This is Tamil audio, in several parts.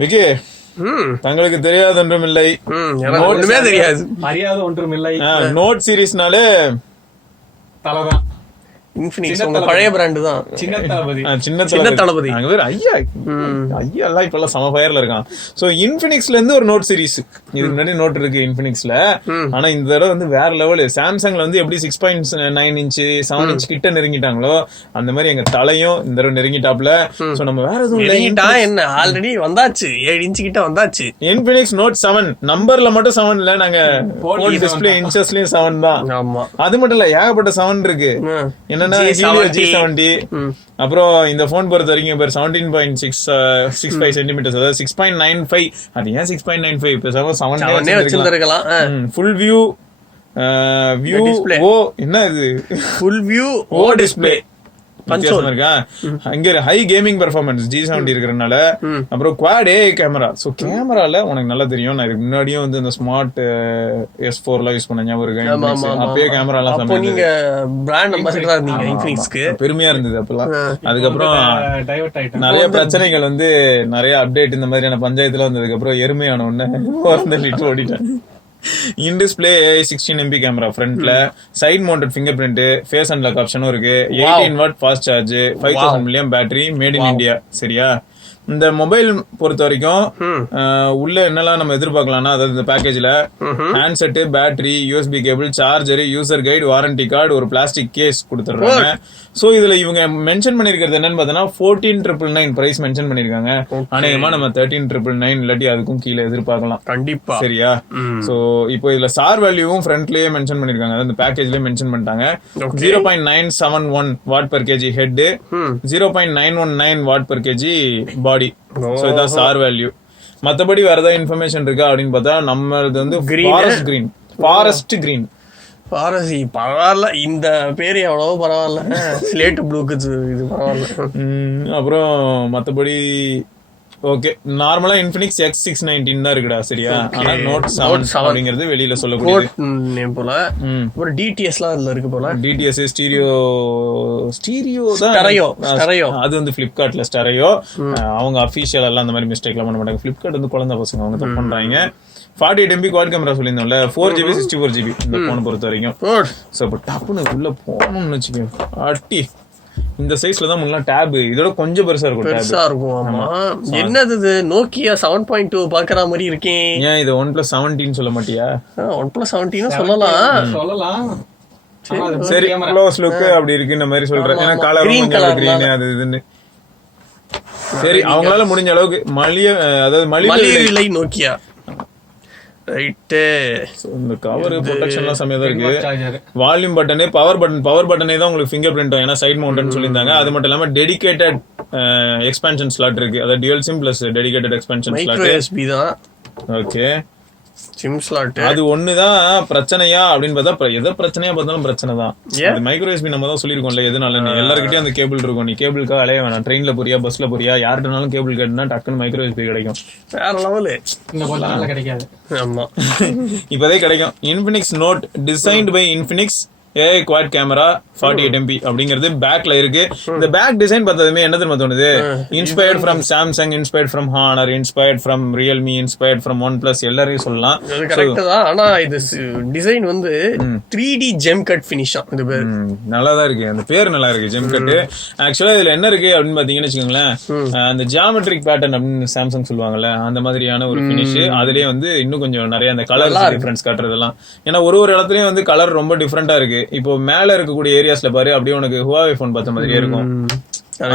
விக்கி, தங்களுக்கு தெரியாத ஒன்றும் இல்லை, ஒண்ணுமே தெரியாது, அறியாத ஒன்றும் இல்லை. நோட் சீரீஸ்னாலே தலைதான். இன்ஃபினிக்ஸ் உங்க பழைய பிராண்ட் தான். சின்ன தளபதி அங்க பேர் ஐயா எல்லாம் இப்ப எல்லாம் சம ஃபயர்ல இருக்கான். சோ இன்ஃபினிக்ஸ்ல இருந்து ஒரு நோட் சீரிஸ் இதுக்கு முன்னாடி நோட் இருக்கு இன்ஃபினிக்ஸ்ல. ஆனா இந்த தடவை வந்து வேற லெவல். சாம்சங்ல வந்து எப்படி 6.9 இன்ச் 7 இன்ச் கிட்ட நெருங்கிட்டாங்களோ அந்த மாதிரி எங்க தலையும் இந்த தடவை நெருங்கிட்டாப்ல. சோ நம்ம வேற எதுவும் இல்ல, என்ன ஆல்ரெடி வந்தாச்சு, 7 இன்ச் கிட்ட வந்தாச்சு. இன்ஃபினிக்ஸ் நோட் 7 நம்பர்ல மட்டும் 7 இல்ல, நாங்க டிஸ்பிளே இன்ச்சஸ்லயும் 7 தான். அது மட்டும் இல்ல, ஏகப்பட்ட 7 இருக்கு. என்ன G70, அப்புறம் இந்த போன் பொறுத்த வரைக்கும் 17.65 சென்டிமீட்டர், அதாவது 6.95. அது ஏன் 6.95 பேசாம 7 வச்சிருக்கலாம். ஃபுல் வியூ ஓ என்ன இது ஃபுல் வியூ ஓ டிஸ்பிளே இருக்கா. அங்க ஹை கேமிங் பெர்ஃபார்மன்ஸ் G70 இருக்கறனால. அப்புறம் குவாட் ஏஐ கேமரா. சோ கேமரால உனக்கு நல்லா தெரியும், நான் இதுக்கு முன்னாடியே வந்து இந்த ஸ்மார்ட் S4 ல யூஸ் பண்ண ஞாபகம் இருக்கு. அப்பயே கேமரா எல்லாம் அப்போ நீங்க பிராண்ட் அம்பாசிடரா இருந்தீங்க இன்ஃபினிக்ஸ்க்கு, பெருமையா இருந்தது அப்பலாம். அதுக்கப்புறம் நிறைய பிரச்சனைகள் வந்து நிறைய அப்டேட் இந்த மாதிரியான பஞ்சாயத்துல வந்ததுக்கு அப்புறம் எருமையான ஒண்ணு ஓடிட்டேன். In display AI 16MP camera ஃப்ரண்ட்ல, side mounted fingerprint, face unlock ஆப்ஷனும் இருக்கு, 18 watt fast charge, 5000 mAh battery, made in India. சரியா, இந்த மொபைல் பொறுத்த வரைக்கும் உள்ள என்னெல்லாம் நம்ம எதிர்பார்க்கலாம்னா, அதாவது இந்த பேக்கேஜ்ல handset, battery, USB cable, charger, user guide, warranty card, ஒரு பிளாஸ்டிக் கேஸ் கொடுத்துறாங்க. சோ இதுல இவங்க மென்ஷன் பண்ணிருக்கிறது என்னன்னு பார்த்தா 14,999 பிரைஸ் மென்ஷன் பண்ணிருக்காங்க. அநேகமா நம்ம 13,999 இல்லாட்டி அதுக்கும் கீழே எதிர்பார்க்கலாம் கண்டிப்பா. சரியா, சோ இப்போ இதுல சார் வேல்யூவும் ஃப்ரண்ட்லயே மென்ஷன் பண்ணிருக்காங்க, அதாவது இந்த பேக்கேஜ்லயே மென்ஷன் பண்ணிட்டாங்க. 0.971 what per kg head, 0.919 what per kg body. So இதான் சார் வேல்யூ. மத்தபடி வேற ஏதாவது இன்ஃபர்மேஷன் இருக்கா அப்படின்னு பார்த்தா, நம்மளது வந்து ஃபாரஸ்ட் கிரீன் பாரசி பரவாயில்ல, இந்த பேரு எவ்வளவோ பரவாயில்ல, ஸ்லேட் ப்ளூக்கு இது பரவாயில்ல. அப்புறம் மத்தபடி ஓகே, நார்மலா இன்ஃபினிக்ஸ் X619 தான் இருக்குடா. சரியா, ஆனா நோட் 7 அப்படிங்கிறது வெளியில சொல்லக்கூடிய நேம் போல. ஒரு டிடிஎஸ்லாம் அதுல இருக்கு போல. டிடிஎஸ் ஸ்டீரியோ தான், அது வந்து பிளிப்கார்ட்ல ஸ்டெரியோ. அவங்க அபிஷியல் எல்லாம் அந்த மாதிரி மிஸ்டேக் எல்லாம் பண்ண மாட்டாங்க. பிளிப்கார்ட் வந்து குழந்தை பசங்க, அவங்க தப்பு பண்றாங்க. 48 MP quad camera சொல்லியிருந்தோம்ல, 4GB 64GB இந்த போன் பொறுத்த வரைக்கும். சோ இப்போ டப்புன்னு உள்ள போகணும்னு வச்சுக்கோங்க, அட்டி இந்த சைஸ்ல தான் முன்னாடி டேப் இதோட கொஞ்சம் பெருசா இருக்கும். ஆமா, என்னது இது நோக்கியா 7.2 பாக்குற மாதிரி இருக்கேன். ஏன் இது OnePlus 17 சொல்ல மாட்டியா? OnePlus 17 சொல்லலாம். சரி, க்ளோஸ் லுக் அப்படி இருக்கு இந்த மாதிரி சொல்றேன். ஏன்னா கலர் கிரீன் அது இதுன்னு. சரி, அவங்களால முடிஞ்ச அளவுக்கு மலிவிலை நோக்கியா ரைட்டு. இந்த கவர் ப்ரொடெக்ஷன்லாம் செமையா தான் இருக்கு. வால்யூம் பட்டனு, பவர் பட்டனே தான் உங்களுக்கு ஃபிங்கர் பிரிண்ட், ஏன்னா சைட் மவுண்ட்னு சொல்லியிருந்தாங்க. அது மட்டும் இல்லாம டெடிகேட்டட் எக்ஸ்பான்ஷன் ஸ்லாட் இருக்கு, அதாவது dual sim plus dedicated expansion slot. Micro USB தான். Okay, sim slot. அது ஒண்ணுதான் பிரச்சனையா அப்படின்னு பார்த்தா, எதை பிரச்சனையா பார்த்தாலும் பிரச்சனை தான். மைக்ரோ USB நம்ம தான் சொல்லிருக்கோம்ல, எதனால எல்லாருக்கிட்டையும் அந்த கேபிள் இருக்கும். நீ கேபிளுக்காக அலைய வேணாம், ட்ரெயின்ல போறியா பஸ்ல போறியா யார்கிட்டனாலும் கேபிள் கேட்டுனா டக்குன்னு மைக்ரோ USB கிடைக்கும். வேற லெவலு, கிடைக்காது. ஆமா, இப்பதே கிடைக்கும். Infinix Note designed by Infinix AI quad camera 48 MP அப்படிங்கிறது பேக்ல இருக்கு. இந்த பேக் டிசைன் பார்த்ததுமே என்ன தெரியுமா தோணுது, inspired from Samsung, inspired from Honor, inspired from Realme, inspired from OnePlus எல்லாரையும் சொல்லலாம். கரெக்ட் தான். ஆனா இது டிசைன் வந்து 3D ஜெம் கட் ஃபினிஷா, இது பேர் நல்லா தான் இருக்கு. அந்த பேர் நல்லா இருக்கு, ஜெம் கட். ஆக்சுவலா இதுல என்ன இருக்கு அப்படின்னு பாத்தீங்கன்னு வச்சுக்கோங்களேன், அந்த ஜியாமெட்ரிக் பேட்டர்ன் அப்படின்னு சாம்சங் சொல்லுவாங்கல்ல, அந்த மாதிரியான ஒரு பினிஷ். அதுலயே வந்து இன்னும் கொஞ்சம் நிறைய அந்த கலர் டிஃபரன்ஸ் காட்டுறதெல்லாம். ஏன்னா ஒரு இடத்துலயும் வந்து கலர் ரொம்ப டிஃபரெண்டா இருக்கு. இப்போ மேல இருக்கக்கூடிய ஏரியாஸ்ல பாரு, அப்படியே உனக்கு ஹுவாவே போன் பார்த்த மாதிரியே இருக்கும்.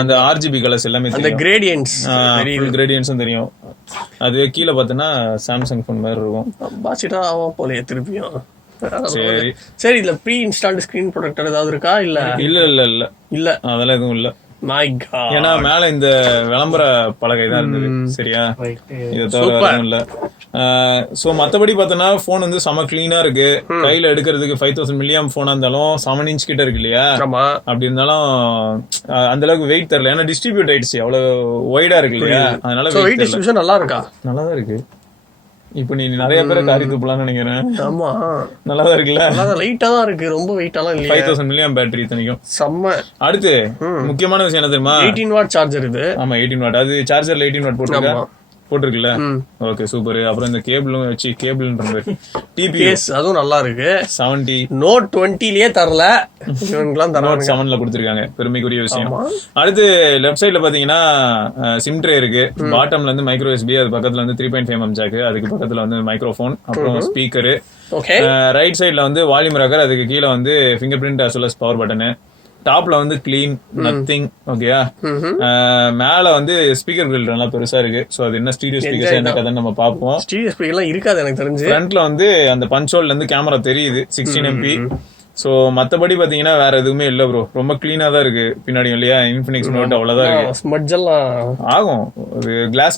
அந்த RGB கலர்ஸ் எல்லாமே அந்த கிரேடியன்ட்ஸ் தெரியும். அது கீழே பார்த்தனா சாம்சங் போன் மாதிரி இருக்கும். பாசிட்டா ஆகும் போலயே திருப்பியும். சரி, இதுல ப்ரீ இன்ஸ்டால்டு ஸ்கிரீன் ப்ரொடெக்டர் ஏதாவது இருக்கா? இல்ல அதெல்லாம் எதுவும் இல்ல. ஏன்னா மேல இந்த விளம்பர பலகை தான் இருந்தது. சரியா, இதை தவிர இல்ல. சோ மத்தபடி பார்த்தோன்னா போன் வந்து செம கிளீனா இருக்கு. கையில எடுக்கிறதுக்கு 5000 mAh போனா இருந்தாலும் 7 இன்ச் கிட்ட இருக்கு இல்லையா, அப்படி இருந்தாலும் அந்த அளவுக்கு வெயிட் தெரியல. ஏன்னா டிஸ்ட்ரிபியூட் ஆயிடுச்சு, அவ்வளவு ஒய்டா இருக்கு இல்லையா, அதனால வெயிட் டிஸ்ட்ரிபியூஷன் நல்லா இருக்கா? நல்லாதான் இருக்கு. இப்ப நீ நிறைய பேரை காரி துப்பலாம்னு நினைக்கிறேன். ஆமா, நல்லாதான் இருக்குல்ல, லைட்டா தான் இருக்கு, ரொம்ப வெயிட்டாலாம் இல்ல. 5000 mAh பேட்டரி தனிக்கும் செம்ம. அடுத்து முக்கியமான விஷயம் என்ன தெரியுமா, 18 வாட் சார்ஜர் இது. ஆமா 18 வாட். அது சார்ஜர்ல 18 வாட் போட்டிருக்குல்ல, ஓகே சூப்பர். அப்புறம் இந்த கேபிளும் வச்சு கேபிள்ன்ற டிபிஎஸ் அதுவும் நல்லா இருக்கு. 70 நோட் 20லயே தரல, இவனுக்குலாம் நோட் 7ல கொடுத்திருக்காங்க, பெருமைக்குரிய விஷயம். அடுத்து லெஃப்ட் சைடுல பாத்தீங்கன்னா சிம் ட்ரே இருக்கு. பாட்டம்ல இருந்து மைக்ரோ எஸ்பி, அது பக்கத்துல வந்து 3.5mm ஜாக், அதுக்கு பக்கத்துல வந்து மைக்ரோஃபோன், அப்புறம் ஸ்பீக்கரு. ரைட் சைடுல வந்து வால்யூம் ராக்கர், அதுக்கு கீழே வந்து finger print as well as power button. டாப்ல வந்து கிளீன், நத்திங். ஓகேயா, மேல வந்து ஸ்பீக்கர் கிரில் நல்லா பெருசா இருக்கு. சோ அது என்ன ஸ்டீரியோ ஸ்பீக்கர்ஸ் என்ன கதை நம்ம பாப்போம். ஸ்டீரியோ ஸ்பீக்கர் எல்லாம் இருக்காது எனக்கு தெரிஞ்சு. ஃப்ரண்ட்ல வந்து அந்த பஞ்ச் ஹோல்ல இருந்து கேமரா தெரியுது 16MP. சோ மத்தபடி பாத்தீங்கன்னா வேற எதுவுமே இல்ல ப்ரோ, ரொம்ப கிளீனா தான் இருக்கு பின்னாடி இல்லையா. இன்ஃபினிக்ஸ் நோட் அவ்வளவுதான் இருக்கு. ஸ்மட்ஜ் எல்லாம் ஆகும், ஒரு கிளாஸ்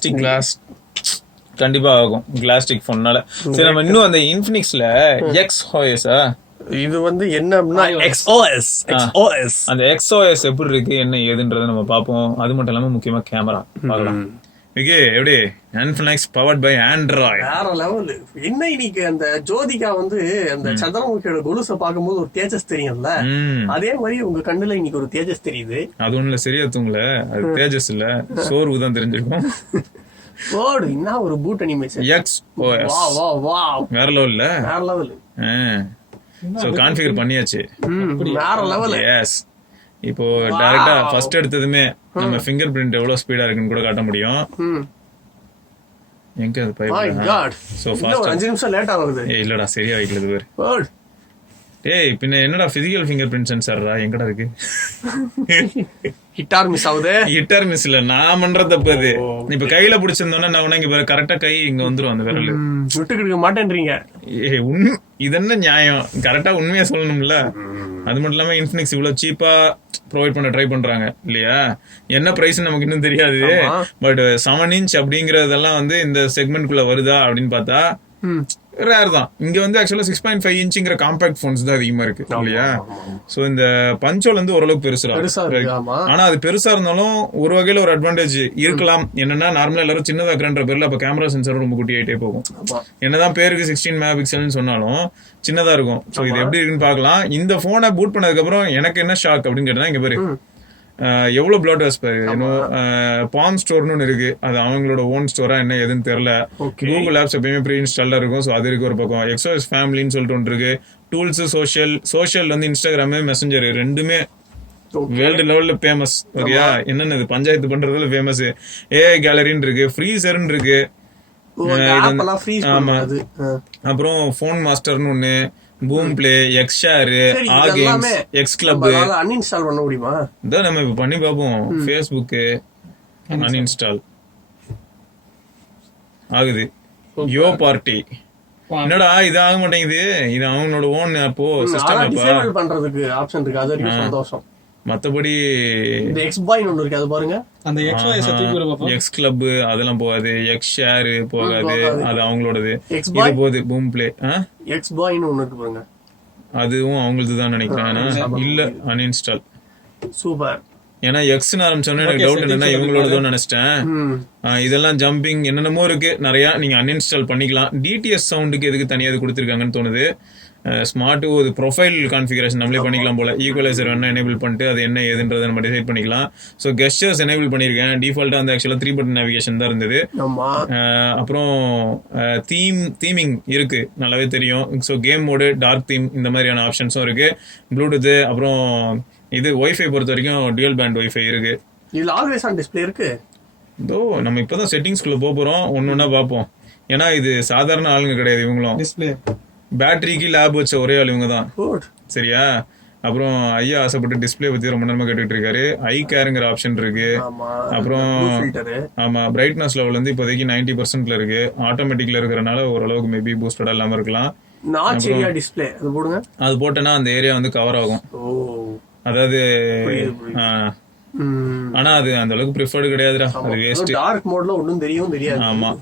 கண்டிப்பா ஆகும் கிளாஸ்டிக் போன்னால. சரி, நம்ம இன்னும் அந்த இன்ஃபினிக்ஸ்ல XOS இது வந்து என்ன அப்படின்னா XOS அந்த XOS எப்படி இருக்கு என்ன ஏதுன்றதை நம்ம பார்ப்போம். அது மட்டும் இல்லாம முக்கியமா கேமரா பார்க்கலாம். ஓகே, எப்படி இன்ஃபினிக்ஸ் பவர்ட் பை ஆண்ட்ராய்டு, வேற லெவல். என்ன இன்னைக்கு அந்த ஜோதிகா வந்து அந்த சந்திரமுகியோட கொலுசை பார்க்கும்போது ஒரு தேஜஸ் தெரியும்ல, அதே மாதிரி உங்க கண்ணுல இன்னைக்கு ஒரு தேஜஸ் தெரியுது. அது ஒண்ணுல சரியா தூங்கல, அது தேஜஸ் இல்ல, சோர்வு தான் தெரிஞ்சிருக்கும். ஓடு என்ன ஒரு பூட் அனிமேஷன் XOS, வேற லெவல். சோ கான்ஃபிகர் பண்ணியாச்சு, வேற லெவல். எஸ், இப்போ டைரக்டா ஃபர்ஸ்ட் எடுத்ததுமே நம்ம ஃபிங்கர் பிரிண்ட் எவ்வளவு ஸ்பீடா இருக்குன்னு கூட காட்ட முடியும். எங்க அது பைப் சோ ஃபாஸ்ட் 5 நிமிஷம் லேட்டா வருது. இல்லடா சரியா வைக்கலது பாரு. ஏய் பின்ன என்னடா பிசிக்கல் ஃபிங்கர் பிரிண்ட் சென்சாரா எங்கடா இருக்கு? ஹிட்டார் மிஸ் ஆகுது. ஹிட்டார் மிஸ் இல்ல, நான் பண்ற தப்பு அது. இப்ப கையில பிடிச்சிருந்தோம்னா நான் இங்க கரெக்டா கை இங்க வந்துரும் அந்த விரல். விட்டு கொடுக்க மாட்டேன்றீங்க. இது என்ன நியாயம்? கரெக்டா உண்மையா சொல்லணும்ல. அது மட்டும் இல்லாம இன்ஃபினிக்ஸ் இவ்வளவு சீப்பா ப்ரொவைட் பண்ண ட்ரை பண்றாங்க இல்லையா. என்ன பிரைஸ் நமக்கு இன்னும் தெரியாது, பட் 7 இன்ச் அப்படிங்கறதெல்லாம் வந்து இந்த செக்மெண்ட் குள்ள வருதா அப்படின்னு பார்த்தா ரேர் தான். இங்க வந்து ஆக்சுவலா 6.5 இன்ச்சுங்கிற காம்பாக்ட் போன்ஸ் தான் அதிகமா இருக்கு இல்லையா. சோ இந்த பஞ்சோல் வந்து ஓரளவுக்கு பெருசா, ஆனா அது பெருசா இருந்தாலும் ஒரு வகையில ஒரு அட்வான்டேஜ் இருக்கலாம். என்னன்னா நார்மலா எல்லாரும் சின்னதா இருக்கிறன்ற பேர்ல அப்ப கேமரா சென்சார் ரொம்ப குட்டி ஆயிட்டே போகும். என்னதான் பேருக்கு 16 மெகா பிக்சல்னு சொன்னாலும் சின்னதா இருக்கும். சோ இது எப்படி இருக்குன்னு பாக்கலாம். இந்த போனை பூட் பண்ணதுக்கு அப்புறம் எனக்கு என்ன ஷாக் அப்படின்னு கேட்டா, இங்க பாரு எவ்வளவு ப்ளோட்வேர்ஸ் பாரு. பாம் ஸ்டோர்னு ஒன்று இருக்கு, அது அவங்களோட ஓன் ஸ்டோரா என்ன எதுன்னு தெரியல. கூகுள் ஆப்ஸ் எப்பயுமே ப்ரீ இன்ஸ்டால்டா இருக்கும். ஸோ அது இருக்கு ஒரு பக்கம். XOS ஃபேமிலின்னு சொல்லிட்டு ஒன்று இருக்கு. டூல்ஸ், சோஷியல் வந்து இன்ஸ்டாகிராமு, மெசஞ்சர் ரெண்டுமே வேர்ல்டு லெவல்ல ஃபேமஸ். ஓகேயா, என்னென்ன பஞ்சாயத்து பண்றதுல ஃபேமஸ். AI கேலரின்னு இருக்கு, ஃப்ரீசர்ன்னு இருக்கு. ஆமா, அப்புறம் போன் மாஸ்டர்னு ஒண்ணு, பூம் பிளே, எக்ஸ் ஷேர், ஆ கேம்ஸ், எக்ஸ் கிளப் அன்இன்ஸ்டால் பண்ண முடியுமா? இதான் நம்ம இப்ப பண்ணி பாப்போம். Facebook அன்இன்ஸ்டால் ஆகுது. யோ பார்ட்டி என்னடா இது ஆக மாட்டேங்குது. இது அவங்களோட ஓன் அப்போ சிஸ்டம் பண்றதுக்கு ஆப்ஷன் இருக்கு, அது வரைக்கும் சந்தோஷம். மத்தபடி இந்த எக்ஸ் பாய் ஒன்னு இருக்கு, அது பாருங்க. அந்த எக்ஸ் கிளப் அதெல்லாம் போகாது, எக்ஸ் ஷேர் போகாது, அது அவங்களோடது. இது போகுது பூம் பிளே. எக்ஸ் பாய்னு ஒன்னு இருக்கு பாருங்க, அதுவும் அவங்களது தான் நினைக்கிறேன். இல்ல அன்இன்ஸ்டால். சூப்பர். ஏன்னா எக்ஸ்னு ஆரம்பிச்சோன்னா எனக்கு டவுட் என்னன்னா இவங்களோடதும் நினைச்சிட்டேன். இதெல்லாம் ஜம்பிங் என்னென்னமோ இருக்கு நிறைய, நீங்க அன்இன்ஸ்டால் பண்ணிக்கலாம். டிடிஎஸ் சவுண்டுக்கு எதுக்கு தனியா இது கொடுத்துருக்காங்கன்னு தோணுது. ஸ்மார்ட் ஒரு ப்ரொஃபைல் கான்ஃபிகரேஷன் நம்மளே பண்ணிக்கலாம் போல. ஈக்குவலைசர் வேணா எனேபிள் பண்ணிட்டு அது என்ன ஏதுன்றதை நம்ம டிசைட் பண்ணிக்கலாம். ஸோ கெஸ்டர்ஸ் எனேபிள் பண்ணியிருக்கேன். டிஃபால்ட்டா வந்து ஆக்சுவலா 3 பட்டன் நேவிகேஷன் தான் இருந்தது. அப்புறம் தீமிங் இருக்கு, நல்லாவே தெரியும். So game mode, dark theme, இந்த மாதிரியான ஆப்ஷன்ஸும் இருக்கு. ப்ளூடூத், அப்புறம் இது ஒய்ஃபை பொறுத்த வரைக்கும் டியூயல் பேண்ட் ஒய்ஃபை இருக்கு. இதுல ஆல்வேஸ் ஆன் டிஸ்ப்ளே இருக்கு. இதோ நம்ம இப்பதான் செட்டிங்ஸ்குள்ள போறோம், ஒன்னொன்னா பார்ப்போம். ஏன்னா இது சாதாரண ஆளுங்க கிடையாது இவங்களும். டிஸ்ப்ளே பேட்டரிக்கு லேப் வச்ச ஒரே ஆள் இவங்க தான், சரியா. அப்புறம் ஐயா ஆசைப்பட்டு டிஸ்பிளே பத்தி ரொம்ப நேரமா கேட்டுட்டு இருக்காரு. ஐ கேருங்கிற ஆப்ஷன் இருக்கு. அப்புறம் ஆமா, பிரைட்னஸ் லெவல் வந்து இப்போதைக்கு 90%ல இருக்கு. ஆட்டோமேட்டிக்ல இருக்கிறனால ஓரளவுக்கு மேபி பூஸ்டடா இல்லாம இருக்கலாம். அது போட்டேன்னா அந்த ஏரியா வந்து கவர் ஆகும். அதாவது ஆனா அது அந்த அளவுக்கு ப்ரிஃபர்டு கிடையாதுடா, அது வேஸ்ட். டார்க் மோட்ல ஒண்ணும் தெரியாது. ஆமா.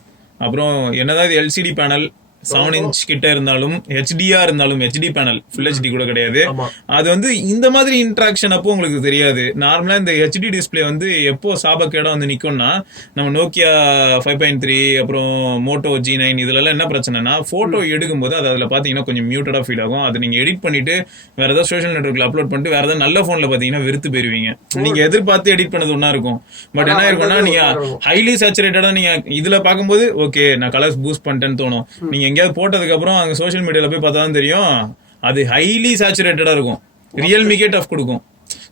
அப்புறம் என்னதான் இது எல்சிடி பேனல், 7 இன்ச் கிட்ட இருந்தாலும் ஹெச்டியா இருந்தாலும் ஹெச்டி பேனல் ஃபுல் ஹெச்டி கூட கிடையாது. அது வந்து இந்த மாதிரி இன்ட்ராக்ஷன் அப்போ உங்களுக்கு தெரியாது. நார்மலா இந்த ஹெச்டி டிஸ்பிளே வந்து எப்போ சாபக்கேடா வந்து நிக்கும்னா நம்ம நோக்கியா 5.3 அப்புறம் மோட்டோ G9 இதுல என்ன பிரச்சனைனா போட்டோ எடுக்கும்போது அது அதுல பாத்தீங்கன்னா கொஞ்சம் மியூட்டடா ஃபீல் ஆகும். அது நீங்க எடிட் பண்ணிட்டு வேற ஏதாவது சோஷியல் நெட்வொர்க்ல அப்லோட் பண்ணிட்டு வேற ஏதாவது நல்ல போன்ல பாத்தீங்கன்னா வெறுத்து போயிருவீங்க. நீங்க எதிர்பார்த்து எடிட் பண்ணது ஒண்ணா இருக்கும். பட் என்ன இருக்கும்னா நீங்க ஹைலி சேச்சுரேட்டடா நீங்க இதுல பாக்கும்போது ஓகே நான் கலர்ஸ் பூஸ்ட் பண்ணிட்டேன்னு தோணும். நீங்க எங்கேயாவது போட்டதுக்கு அப்புறம் அங்க சோஷியல் மீடியால போய் பார்த்தா தான் தெரியும் அது ஹைலி சேச்சுரேட்டடா இருக்கும். ரியல்மிக்கே டஃப் கொடுக்கும்.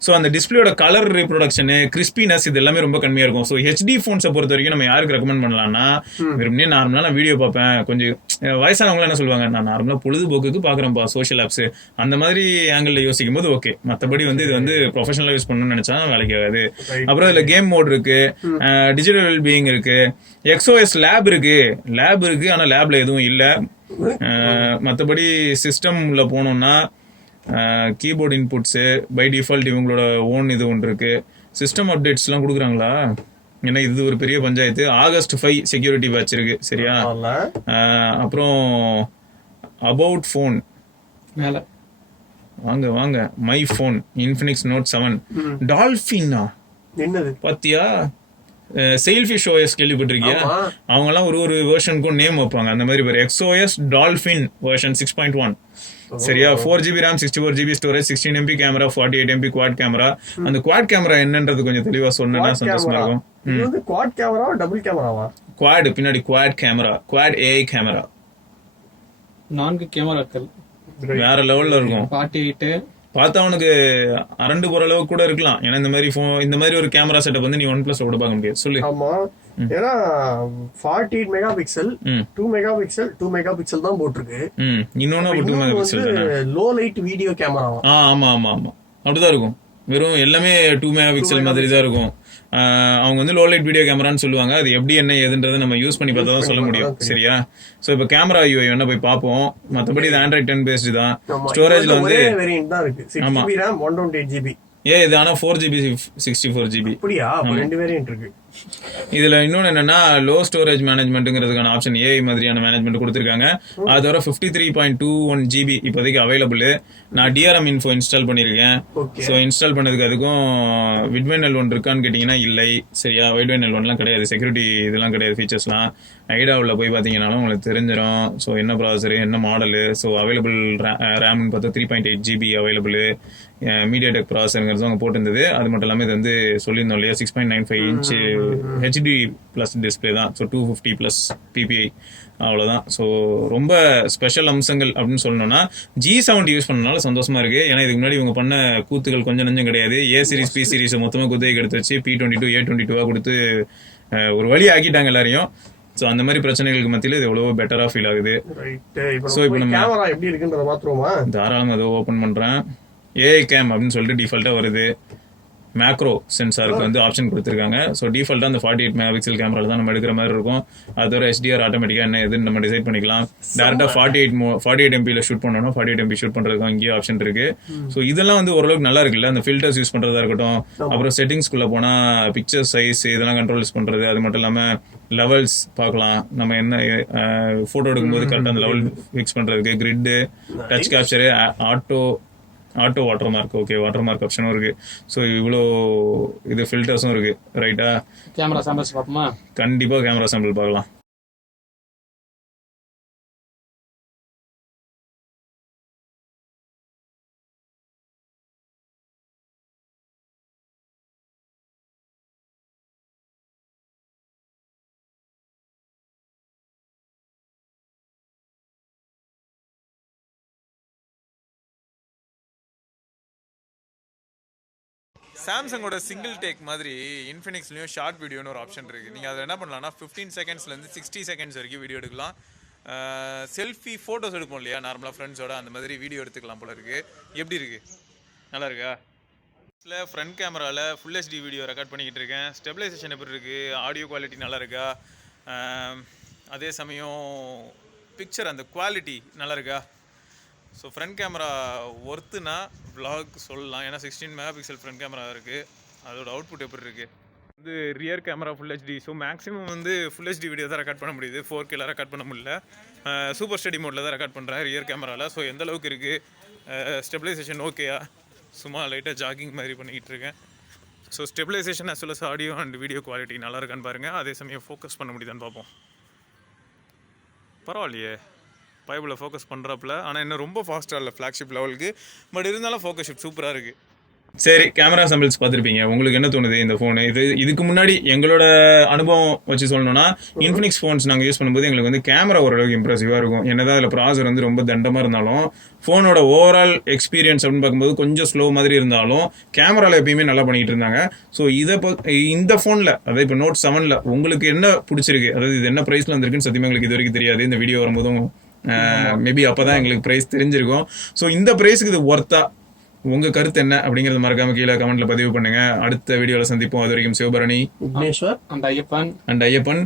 ஸோ அந்த டிஸ்பிளேயோட கலர் ரீப்ரொடக்ஷனு கிறிஸ்பினஸ் இது எல்லாமே ரொம்ப கம்மியா இருக்கும். ஸோ ஹெச்டி ஃபோன்ஸை பொறுத்த வரைக்கும் நம்ம யாருக்கு ரெக்கமெண்ட் பண்ணலாம்னா வெறுமனே நார்மலா நான் வீடியோ பார்ப்பேன், கொஞ்சம் வயசானவங்க என்ன சொல்லுவாங்க, நான் நார்மலா பொழுதுபோக்குக்கு பாக்குறேன்ப்பா சோஷியல் ஆப்ஸ் அந்த மாதிரி ஆங்கிள் யோசிக்கும் போது ஓகே. மற்றபடி வந்து இது வந்து ப்ரொஃபஷனலா யூஸ் பண்ணணும்னு நினைச்சா வேலைக்கு ஆகாது. அப்புறம் இதுல கேம் மோட் இருக்கு, டிஜிட்டல் வெல்பீயிங் இருக்கு, XOS லேப் இருக்கு. ஆனா லேப்ல எதுவும் இல்ல. மற்றபடி சிஸ்டம்ல போனோம்னா கீபோர்ட் இன்புட்ஸு பை டிஃபால்ட் இவங்களோட ஓன் இது ஒன்று இருக்கு. சிஸ்டம் அப்டேட்ஸ்லாம் கொடுக்குறாங்களா? ஏன்னா இது ஒரு பெரிய பஞ்சாயத்து. August 5 செக்யூரிட்டி பேட்ச் இருக்கு சரியா. அப்புறம் அபவுட் ஃபோன் மேல வாங்க மை ஃபோன் Infinix Note 7 டால்ஃபின்னா என்னது பாத்தியா? செயில்ஃபிஷ் OS கேள்விப்பட்டிருக்கியா? அவங்க எல்லாம் ஒரு வெர்ஷனுக்கும் நேம் வைப்பாங்க. அந்த மாதிரி XOS டால்ஃபின் வெர்ஷன் 6.1 சரியா. 4GB RAM 64GB storage 16MP camera 48MP quad camera. அந்த குவாட் கேமரா என்னன்றது கொஞ்சம் தெளிவா சொன்னா சந்தோஷமா இருக்கும். இது வந்து குவாட் கேமராவா டபுள் கேமராவா? குவாட் பின்னாடி quad camera, quad AI camera, 4 கேமராக்கள் வேற லெவல்ல இருக்கும். 48 பார்த்தா உனக்கு அரண்டு போற அளவுக்கு கூட இருக்கலாம். ஏன்னா இந்த மாதிரி ஒரு கேமரா செட்டப் வந்து நீ OnePlus கூட பார்க்க முடியாது. சொல்லு. ஆமா, ஏன்னா 48 megapixel 2 megapixel 2 megapixel தான் போட்டிருக்கு. இன்னொன்னு 2 megapixel low light video கேமராவா? ஆமா அப்படிதான் இருக்கும். வெறும் எல்லாமே 2 மெகா பிக்சல் மாதிரி தான் இருக்கும். அவங்க வந்து லோ லைட் வீடியோ கேமரான்னு சொல்லுவாங்க. அது எப்படி என்ன ஏதுன்றதை நம்ம யூஸ் பண்ணி பார்த்தா தான் சொல்ல முடியும் சரியா. ஸோ இப்போ கேமரா யூஐ என்ன போய் பார்ப்போம். மற்றபடி இது Android 10 பேஸ்டு தான். ஸ்டோரேஜ்ல வந்து RAM 128GB. இது ஆனா 4GB 64GB. அப்படியா? ரெண்டு வேரியன்ட் இருக்கு. இதுல இன்னொன்னு என்னன்னா லோ ஸ்டோரேஜ் மேனேஜ்மெண்ட்ங்கிறதுக்கான ஆப்ஷன் AI மாதிரியான மேனேஜ்மெண்ட் கொடுத்துருக்காங்க. அது வர 53.21GB இப்போதைக்கு அவைலபிள். நான் DRM இன்ஃபோ இன்ஸ்டால் பண்ணிருக்கேன். ஸோ இன்ஸ்டால் பண்ணதுக்கு அதுக்கும் விட்வைன் L1 இருக்கான்னு கேட்டீங்கன்னா இல்லை சரியா. வைட்வைன் L1லாம் கிடையாது, செக்யூரிட்டி இதெல்லாம் கிடையாது. ஃபீச்சர்ஸ்லாம் ஐடாவில் போய் பார்த்தீங்கன்னாலும் உங்களுக்கு தெரிஞ்சிடும். ஸோ என்ன ப்ராசரு என்ன மாடலு. ஸோ அவைலபிள் ரேம்னு பார்த்தா 3.8GB அவைலபிள். மீடியாடெக் ப்ராசருங்கிறது அவங்க போட்டிருந்தது. அது மட்டும் இல்லாமல் இது வந்து சொல்லியிருந்தோம் இல்லையா 6.95 இன்ச்சு ஹெச்டி பிளஸ் டிஸ்பிளே தான். ஸோ 250+ PPI அவ்வளோதான். ஸோ ரொம்ப ஸ்பெஷல் அம்சங்கள் அப்படின்னு சொல்லணும்னா G70 யூஸ் பண்ணனால சந்தோஷமா இருக்கு. ஏன்னா இதுக்கு முன்னாடி இவங்க பண்ண கூத்துகள் கொஞ்சம் நஞ்சம் கிடையாது. A சீரிஸ் P சீரிஸ் மொத்தமாக குத்தகைக்கு எடுத்து வச்சு P22 A22 கொடுத்து ஒரு வழி ஆக்கிட்டாங்க எல்லாரையும். ஸோ அந்த மாதிரி பிரச்சனைகளுக்கு மத்தியில் இது எவ்வளவோ பெட்டரா ஃபீல் ஆகுது. ஸோ இப்போ நம்ம கேமரா எப்படி இருக்குன்றத மாத்திரமா தாராளமாக அதை ஓப்பன் பண்றேன். AI கேம் அப்படின்னு சொல்லிட்டு டிஃபால்ட்டா வருது. மேக்ரோ சென்சாருக்கு வந்து ஆப்ஷன் கொடுத்துருக்காங்க. ஸோ டிஃபால்ட்டா அந்த 48 மெகா பிக்சல் கேமரா தான் நம்ம எடுக்கிற மாதிரி இருக்கும். அதோட HDR ஆட்டோமேட்டிக்கா என்ன எதுன்னு நம்ம டிசைட் பண்ணிக்கலாம். டேரக்டா 48 MPல ஷூட் பண்ணணும். 48 MP ஷூட் பண்றதுக்கு இங்கேயே ஆப்ஷன் இருக்கு. ஸோ இதெல்லாம் வந்து ஓரளவுக்கு நல்லா இருக்குல்ல. அந்த ஃபில்டர்ஸ் யூஸ் பண்றதா இருக்கட்டும், அப்புறம் செட்டிங்ஸ்குள்ள போனா பிக்சர் சைஸ் இதெல்லாம் கண்ட்ரோல்ஸ் பண்றது, அது மட்டும் இல்லாம லெவல்ஸ் பார்க்கலாம். நம்ம என்ன போட்டோ எடுக்கும்போது கரெக்டாக அந்த லெவல் ஃபிக்ஸ் பண்றதுக்கு grid, touch capture, auto watermark. Okay, watermark ஆப்ஷனும் இருக்கு. ஸோ இவ்வளோ இது ஃபில்டர்ஸும் இருக்கு ரைட்டா. கேமரா சாம்பிள்ஸ் பார்ப்போமா? கண்டிப்பா கேமரா சாம்பிள் பார்க்கலாம். சாம்சங்கோட சிங்கிள் டேக் மாதிரி இன்ஃபினிக்ஸ்லயும் ஷார்ட் வீடியோன்னு ஒரு ஆப்ஷன் இருக்கு. நீங்க அதை என்ன பண்ணலாம்னா 15 செகண்ட்ஸ்லேருந்து 60 செகண்ட்ஸ் வரைக்கும் வீடியோ எடுக்கலாம். செல்ஃபி ஃபோட்டோஸ் எடுப்போம் இல்லையா நார்மலாக ஃப்ரெண்ட்ஸோட, அந்த மாதிரி வீடியோ எடுத்துக்கலாம் போல இருக்கு. எப்படி இருக்கு? நல்லா இருக்கா? ஃப்ரண்ட் கேமராவில் ஃபுல் HD வீடியோ ரெக்கார்ட் பண்ணிக்கிட்டு இருக்கேன். ஸ்டெபிலைசேஷன் எப்படி இருக்கு? ஆடியோ குவாலிட்டி நல்லா இருக்கா? அதே சமயம் பிக்சர் அந்த குவாலிட்டி நல்லா இருக்கா? ஸோ ஃப்ரண்ட் கேமரா ஒர்த்துனா vlog சொல்லலாம். ஏன்னா 16 மெகா பிக்சல் ஃப்ரண்ட் கேமரா இருக்குது. அதோட அவுட்புட் எப்படி இருக்குது? வந்து rear camera full HD. So maximum வந்து ஃபுல் ஹெச்டி வீடியோ தான் ரெக்கார்ட் பண்ண முடியுது, 4Kல ரெக்கார்ட் பண்ண முடியல. சூப்பர் ஸ்டடி மோடில் தான் ரெக்கார்ட் பண்ணுறேன் ரியர் கேமராவில். ஸோ எந்த அளவுக்கு இருக்குது, ஸ்டெபிலைசேஷன் ஓகேயா, சும்மா லைட்டாக ஜாகிங் மாதிரி பண்ணிக்கிட்டு இருக்கேன். So stabilization as well as audio and video quality நல்லா இருக்கான்னு பாருங்கள். அதே சமயம் ஃபோக்கஸ் பண்ண முடியுதான்னு பார்ப்போம். பரவாயில்லையே, பைபிளில் ஃபோக்கஸ் பண்ணுறாப்புல. ஆனால் இன்னும் ரொம்ப ஃபாஸ்ட்டாக இல்லை ஃப்ளாக்ஷிப் லெவலுக்கு. பட் இருந்தாலும் ஃபோக்கஸ் ஷிப் சூப்பராக இருக்குது. சரி, கேமரா சாம்பிள்ஸ் பார்த்துருப்பீங்க. உங்களுக்கு என்ன தோணுது இந்த ஃபோனு? இதுக்கு முன்னாடி எங்களோட அனுபவம் வச்சு சொல்லணும்னா, இன்ஃபினிக்ஸ் ஃபோன்ஸ் நாங்கள் யூஸ் பண்ணும்போது எங்களுக்கு வந்து கேமரா ஓரளவுக்கு இம்ப்ரெசிவாக இருக்கும். என்னதான் அதில் ப்ராசர் வந்து ரொம்ப தண்டமாக இருந்தாலும், ஃபோனோட ஓவரால் எக்ஸ்பீரியன்ஸ் அப்படின்னு பார்க்கும்போது கொஞ்சம் ஸ்லோ மாதிரி இருந்தாலும் கேமராவில் எப்பயுமே நல்லா பண்ணிட்டு இருந்தாங்க. ஸோ இந்த ஃபோனில், அதாவது இப்போ Note 7ல் உங்களுக்கு என்ன பிடிச்சிருக்கு, அதாவது இது என்ன ப்ரைஸில் வந்திருக்குன்னு சத்தியமாக எங்களுக்கு இது வரைக்கும் தெரியாது. இந்த வீடியோ வரும்போதும் மேபி அப்போ தான் எங்களுக்கு ப்ரைஸ் தெரிஞ்சிருக்கும். ஸோ இந்த ப்ரைஸுக்கு இது ஒர்த்தா, உங்க கருத்து என்ன அப்படிங்கறது மறக்காம கீழே கமெண்ட்ல பதிவு பண்ணுங்க. அடுத்த வீடியோல சந்திப்போம். அது வரைக்கும் சிவபரணி, விக்னேஸ்வர் அண்ட் ஐயப்பன்.